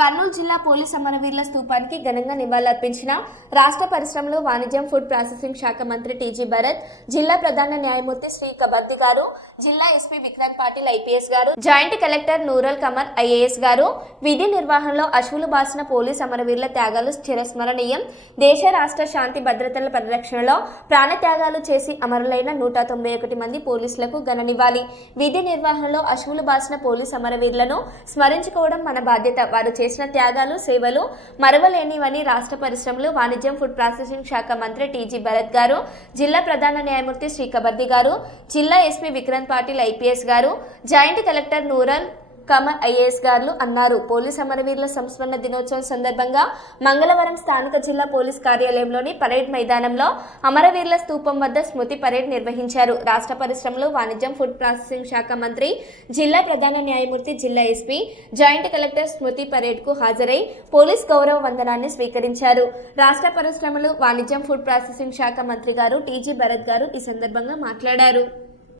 కర్నూలు జిల్లా పోలీస్ అమరవీరుల స్తూపానికి ఘనంగా నివాళులర్పించిన రాష్ట్ర పరిశ్రమలు వాణిజ్యం ఫుడ్ ప్రాసెసింగ్ శాఖ మంత్రి టీజీ భరత్ జిల్లా ప్రధాన న్యాయమూర్తి శ్రీ కబర్ది గారు జిల్లా ఎస్పీ విక్రాంత్ పాటిల్ ఐపీఎస్ గారు joint collector Nurul Qamar IAS గారు. విధి నిర్వహణలో అశువులు బాసిన పోలీస్ అమరవీరుల త్యాగాలు చిరస్మరణీయం. దేశ రాష్ట్ర శాంతి భద్రతల పరిరక్షణలో ప్రాణత్యాగాలు చేసి అమరులైన నూట తొంభై ఒకటి మంది పోలీసులకు ఘననివ్వాలి విధి నిర్వహణలో అశువులు బాసిన పోలీస్ అమరవీరులను స్మరించుకోవడం మన బాధ్యత. వారు చేసిన త్యాగాలు సేవలు మరవలేనివని రాష్ట్ర పరిశ్రమలు వాణిజ్యం ఫుడ్ ప్రాసెసింగ్ శాఖ మంత్రి టీజీ భరత్ గారు జిల్లా ప్రధాన న్యాయమూర్తి శ్రీ కబర్ది గారు జిల్లా ఎస్పీ విక్రాంత్ పాటిల్ ఐపీఎస్ గారు joint collector Nurul Qamar IAS గారు అన్నారు. పోలీస్ అమరవీరుల సంస్మరణ దినోత్సవం సందర్భంగా మంగళవారం స్థానిక జిల్లా పోలీస్ కార్యాలయంలోని పరేడ్ మైదానంలో అమరవీరుల స్తూపం వద్ద స్మృతి పరేడ్ నిర్వహించారు. రాష్ట్ర పరిశ్రమలు వాణిజ్యం ఫుడ్ ప్రాసెసింగ్ శాఖ మంత్రి జిల్లా ప్రధాన న్యాయమూర్తి జిల్లా ఎస్పీ జాయింట్ కలెక్టర్ స్మృతి పరేడ్కు హాజరై పోలీస్ గౌరవ వందనాన్ని స్వీకరించారు. రాష్ట్ర పరిశ్రమలు వాణిజ్యం ఫుడ్ ప్రాసెసింగ్ శాఖ మంత్రి గారు టీజీ భరత్ గారు ఈ సందర్భంగా మాట్లాడారు.